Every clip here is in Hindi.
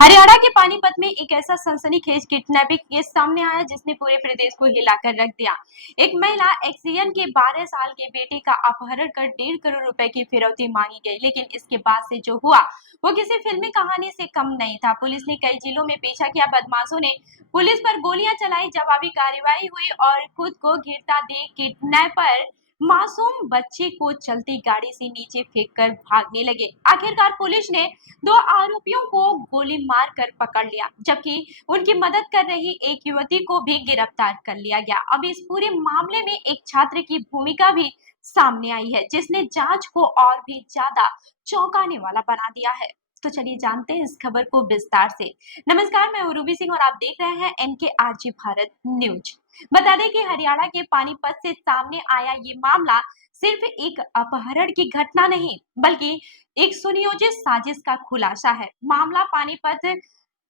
हरियाणा के पानीपत में एक ऐसा सनसनीखेज किडनैपिंग केस सामने आया जिसने पूरे प्रदेश को हिलाकर रख दिया। एक महिला एक्सियन के 12 साल के बेटे का अपहरण कर 1.5 करोड़ रुपए की फिरौती मांगी गई, लेकिन इसके बाद से जो हुआ वो किसी फिल्मी कहानी से कम नहीं था। पुलिस ने कई जिलों में पीछा किया, बदमाशों ने पुलिस पर गोलियां चलाई, जवाबी कार्रवाई हुई और खुद को घिरता देख किडनैपर मासूम बच्चे को चलती गाड़ी से नीचे फेंककर भागने लगे। आखिरकार पुलिस ने 2 आरोपियों को गोली मार कर पकड़ लिया, जबकि उनकी मदद कर रही एक युवती को भी गिरफ्तार कर लिया गया। अब इस पूरे मामले में एक छात्र की भूमिका भी सामने आई है, जिसने जांच को और भी ज्यादा चौंकाने वाला बना दिया है। तो चलिए जानते हैं इस खबर को विस्तार से। नमस्कार, मैं उरूबी सिंह और आप देख रहे हैं NKRG भारत न्यूज। बता दें कि हरियाणा के पानीपत से सामने आया ये मामला सिर्फ एक अपहरण की घटना नहीं, बल्कि एक सुनियोजित साजिश का खुलासा है। मामला पानीपत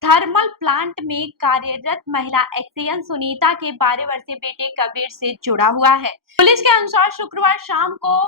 थर्मल प्लांट में कार्यरत महिला एक्सियन सुनीता के 12 वर्षीय बेटे कबीर से जुड़ा हुआ है। पुलिस के अनुसार शुक्रवार शाम को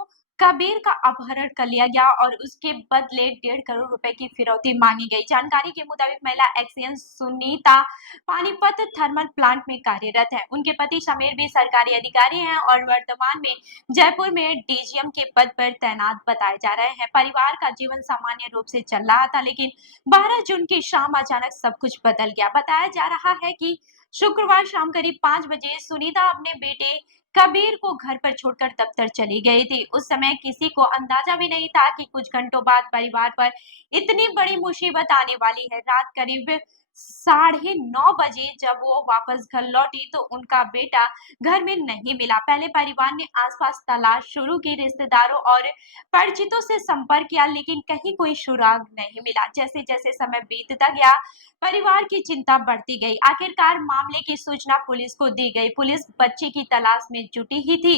कबीर का अपहरण कर लिया गया और उसके बदले 1.5 करोड़ रुपए की फिरौती मांगी गई। जानकारी के मुताबिक महिला एक्सियन सुनीता पानीपत थर्मल प्लांट में कार्यरत है। उनके पति समीर भी सरकारी अधिकारी हैं और वर्तमान में जयपुर में DGM के पद पर तैनात बताए जा रहे हैं। परिवार का जीवन सामान्य रूप से चल रहा था, लेकिन 12 जून की शाम अचानक सब कुछ बदल गया। बताया जा रहा है कि शुक्रवार शाम करीब 5 बजे सुनीता अपने बेटे कबीर को घर पर छोड़कर दफ्तर चली गई थी। उस समय किसी को अंदाजा भी नहीं था कि कुछ घंटों बाद परिवार पर इतनी बड़ी मुसीबत आने वाली है। रात करीब 9:30 बजे जब वो वापस घर लौटी तो उनका बेटा घर में नहीं मिला। पहले परिवार ने आसपास तलाश शुरू की, रिश्तेदारों और परिचितों से संपर्क किया, लेकिन कहीं कोई सुराग नहीं मिला। जैसे जैसे समय बीतता गया, परिवार की चिंता बढ़ती गई। आखिरकार मामले की सूचना पुलिस को दी गई। पुलिस बच्चे की तलाश में जुटी ही थी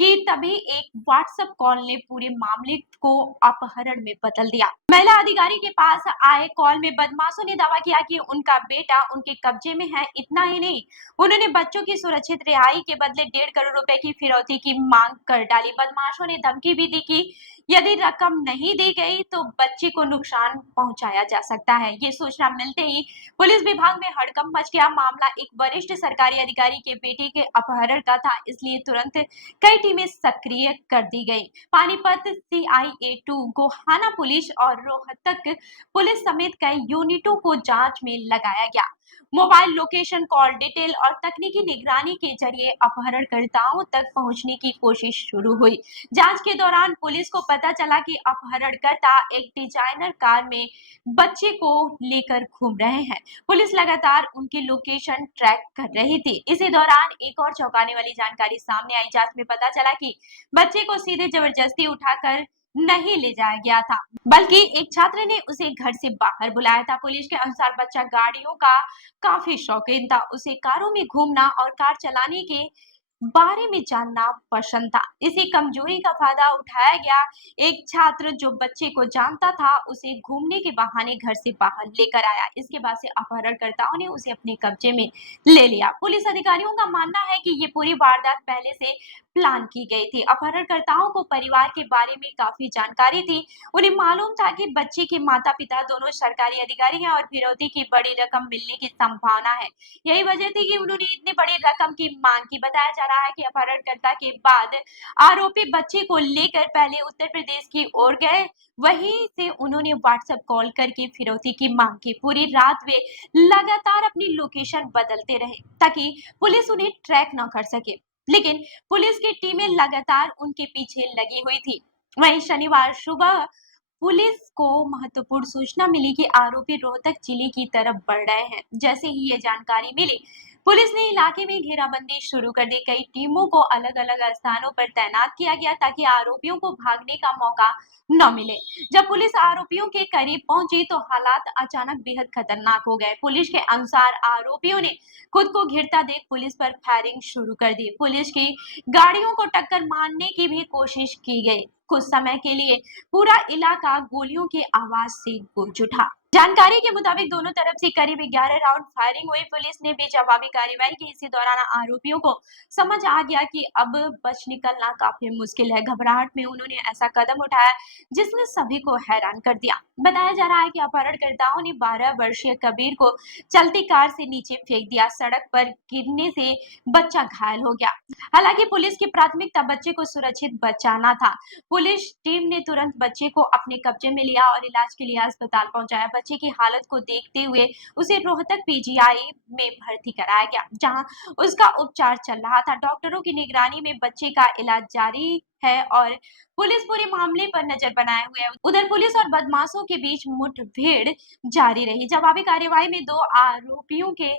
कि तभी एक व्हाट्सएप कॉल ने पूरे मामले को अपहरण में बदल दिया। महिला अधिकारी के पास आए कॉल में बदमाशों ने दावा किया कि उनका बेटा उनके कब्जे में है। इतना ही नहीं, उन्होंने बच्चों की सुरक्षित रिहाई के बदले 1.5 करोड़ रुपए की फिरौती की मांग कर डाली। बदमाशों ने धमकी भी दी कि यदि रकम नहीं दी गई तो बच्चे को नुकसान पहुंचाया जा सकता है। ये सूचना मिलते ही पुलिस विभाग में हड़कंप मच गया। मामला एक वरिष्ठ सरकारी अधिकारी के बेटे के अपहरण का था, इसलिए तुरंत कई टीमें सक्रिय कर दी गई। पानीपत CIA2, गोहाना पुलिस और रोहतक पुलिस समेत कई यूनिटों को जांच में लगाया गया। मोबाइल लोकेशन, कॉल डिटेल और तकनीकी निगरानी के जरिए अपहरणकर्ताओं तक पहुंचने की कोशिश शुरू हुई। जांच के दौरान पुलिस को पता चला कि अपहरणकर्ता एक डिजाइनर कार में बच्चे को लेकर घूम रहे हैं। पुलिस लगातार उनकी लोकेशन ट्रैक कर रही थी। इसी दौरान एक और चौंकाने वाली जानकारी सामने आई। जांच में पता चला कि बच्चे को सीधे जबरदस्ती उठाकर नहीं ले जाया गया था, बल्कि एक छात्र ने उसे घर से बाहर बुलाया था। पुलिस के अनुसार बच्चा गाड़ियों का काफी शौकीन था। उसे कारों में घूमना और कार चलाने के बारे में जानना पसंद था। इसी कमजोरी का फायदा उठाया गया। एक छात्र जो बच्चे को जानता था उसे घूमने के बहाने घर से बाहर लेकर आया। इसके बाद से अपहरणकर्ताओं ने उसे अपने कब्जे में ले लिया। पुलिस अधिकारियों का मानना है कि ये पूरी वारदात पहले से प्लान की गई थी। अपहरणकर्ताओं को परिवार के बारे में काफी जानकारी थी। उन्हें मालूम था कि बच्चे के माता पिता दोनों सरकारी अधिकारी हैं और फिरौती की बड़ी रकम मिलने की संभावना है। यही वजह थी कि उन्होंने इतनी बड़ी रकम की मांग की। बताया जा रहा है कि अपहरणकर्ता के बाद आरोपी बच्चे को लेकर पहले उत्तर प्रदेश की ओर गए, वहीं से उन्होंने व्हाट्सएप कॉल करके फिरौती की मांग की। पूरी रात वे लगातार अपनी लोकेशन बदलते रहे ताकि पुलिस उन्हें ट्रैक न कर सके, लेकिन पुलिस की टीमें लगातार उनके पीछे लगी हुई थी। वहीं शनिवार सुबह पुलिस को महत्वपूर्ण सूचना मिली कि आरोपी रोहतक जिले की तरफ बढ़ रहे हैं। जैसे ही ये जानकारी मिली, पुलिस ने इलाके में घेराबंदी शुरू कर दी। कई टीमों को अलग अलग स्थानों पर तैनात किया गया ताकि आरोपियों को भागने का मौका न मिले। जब पुलिस आरोपियों के करीब पहुंची तो हालात अचानक बेहद खतरनाक हो गए। पुलिस के अनुसार आरोपियों ने खुद को घिरता देख पुलिस पर फायरिंग शुरू कर दी। पुलिस की गाड़ियों को टक्कर मारने की भी कोशिश की गई। कुछ समय के लिए पूरा इलाका गोलियों की आवाज से गूंज उठा। जानकारी के मुताबिक दोनों तरफ से करीब 11 राउंड फायरिंग हुई। पुलिस ने भी जवाबी कार्रवाई की। इसी दौरान आरोपियों को समझ आ गया कि अब बच निकलना काफी मुश्किल है। घबराहट में उन्होंने ऐसा कदम उठाया जिसने सभी को हैरान कर दिया। बताया जा रहा है कि अपहरणकर्ताओं ने 12 वर्षीय कबीर को चलती कार से नीचे फेंक दिया। सड़क पर गिरने से बच्चा घायल हो गया। हालांकि पुलिस की प्राथमिकता बच्चे को सुरक्षित बचाना था। पुलिस टीम ने तुरंत बच्चे को अपने कब्जे में लिया और इलाज के लिए अस्पताल पहुंचाया। बच्चे की हालत को देखते हुए उसे रोहतक पीजीआई में भर्ती कराया गया, जहां उसका उपचार चल रहा था। डॉक्टरों की निगरानी में बच्चे का इलाज जारी है और पुलिस पूरे मामले पर नजर बनाए हुए है। उधर पुलिस और बदमाशों के बीच मुठभेड़ जारी रही। जवाबी कार्रवाई में 2 आरोपियों के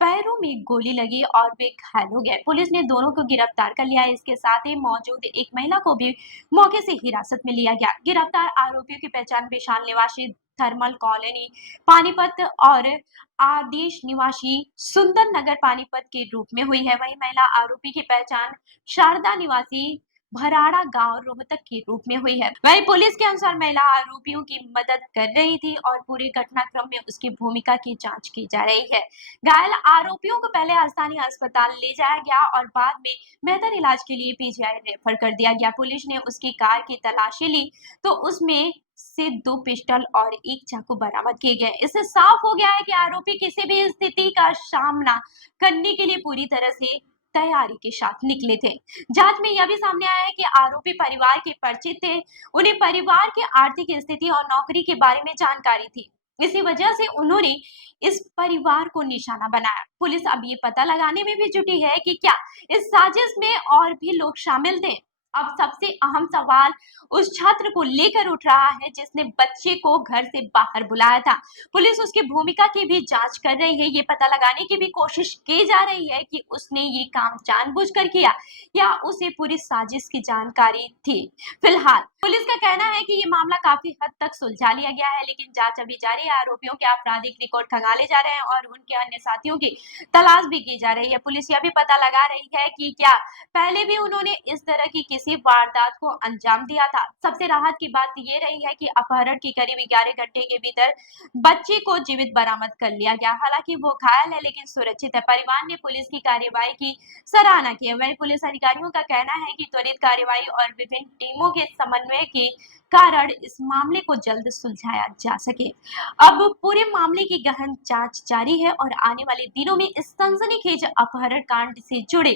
पैरों में गोली लगी और वे घायल हो गए। पुलिस ने दोनों को गिरफ्तार कर लिया। इसके साथ ही मौजूद एक महिला को भी मौके से हिरासत में लिया गया। गिरफ्तार आरोपियों की पहचान विशाल निवासी थर्मल कॉलोनी पानीपत और आदेश निवासी सुंदर नगर पानीपत के रूप में हुई है। वहीं महिला आरोपी की पहचान शारदा निवासी भराड़ा गांव रोहतक के रूप में हुई है। वहीं पुलिस के अनुसार महिला आरोपियों की मदद कर रही थी और पूरे घटनाक्रम में उसकी भूमिका की जांच की जा रही है। घायल आरोपियों को पहले स्थानीय अस्पताल ले जाया गया और बाद में बेहतर इलाज के लिए पीजीआई रेफर कर दिया गया। पुलिस ने उसकी कार की तलाशी ली तो उसमें से 2 पिस्टल और 1 चाकू बरामद किए गए। इससे साफ हो गया है कि आरोपी किसी भी स्थिति का सामना करने के लिए पूरी तरह से तैयारी के साथ निकले थे। जांच में यह भी सामने आया है कि आरोपी परिवार के परिचित थे। उन्हें परिवार की आर्थिक स्थिति और नौकरी के बारे में जानकारी थी। इसी वजह से उन्होंने इस परिवार को निशाना बनाया। पुलिस अब ये पता लगाने में भी जुटी है कि क्या इस साजिश में और भी लोग शामिल थे। अब सबसे अहम सवाल उस छात्र को लेकर उठ रहा है जिसने बच्चे को घर से बाहर बुलाया था। पुलिस उसकी भूमिका की भी जांच कर रही है। ये पता लगाने की भी कोशिश की जा रही है कि उसने ये काम जानबूझकर किया या उसे पूरी साजिश की जानकारी थी। फिलहाल पुलिस का कहना है कि ये मामला काफी हद तक सुलझा लिया गया है, लेकिन जांच अभी जारी है। आरोपियों के आपराधिक रिकॉर्ड खंगाले जा रहे हैं और उनके अन्य साथियों की तलाश भी की जा रही है। पुलिस यह भी पता लगा रही है कि क्या पहले भी उन्होंने इस तरह की किसी वारदात को अंजाम दिया था। सबसे राहत की बात ये रही है कि अपहरण की करीब 11 घंटे के भीतर बच्चे को जीवित बरामद कर लिया गया। हालांकि वो घायल है लेकिन सुरक्षित है। परिवार ने पुलिस की कार्यवाही की सराहना की है। वहीं पुलिस अधिकारियों का कहना है कि त्वरित कार्यवाही और विभिन्न टीमों के समन्वय के कारण इस मामले को जल्द सुलझाया जा सके। अब पूरे मामले की गहन जांच जारी है और आने वाले दिनों में इस सनसनीखेज अपहरण कांड से जुड़े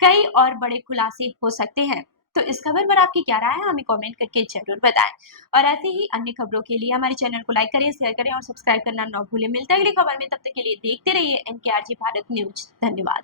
कई और बड़े खुलासे हो सकते हैं। तो इस खबर पर आपकी क्या राय है, हमें कमेंट करके जरूर बताएं। और ऐसे ही अन्य खबरों के लिए हमारे चैनल को लाइक करें, शेयर करें और सब्सक्राइब करना न भूलें। मिलते हैं अगली खबर में, तब तक के लिए देखते रहिए NKRG भारत न्यूज। धन्यवाद।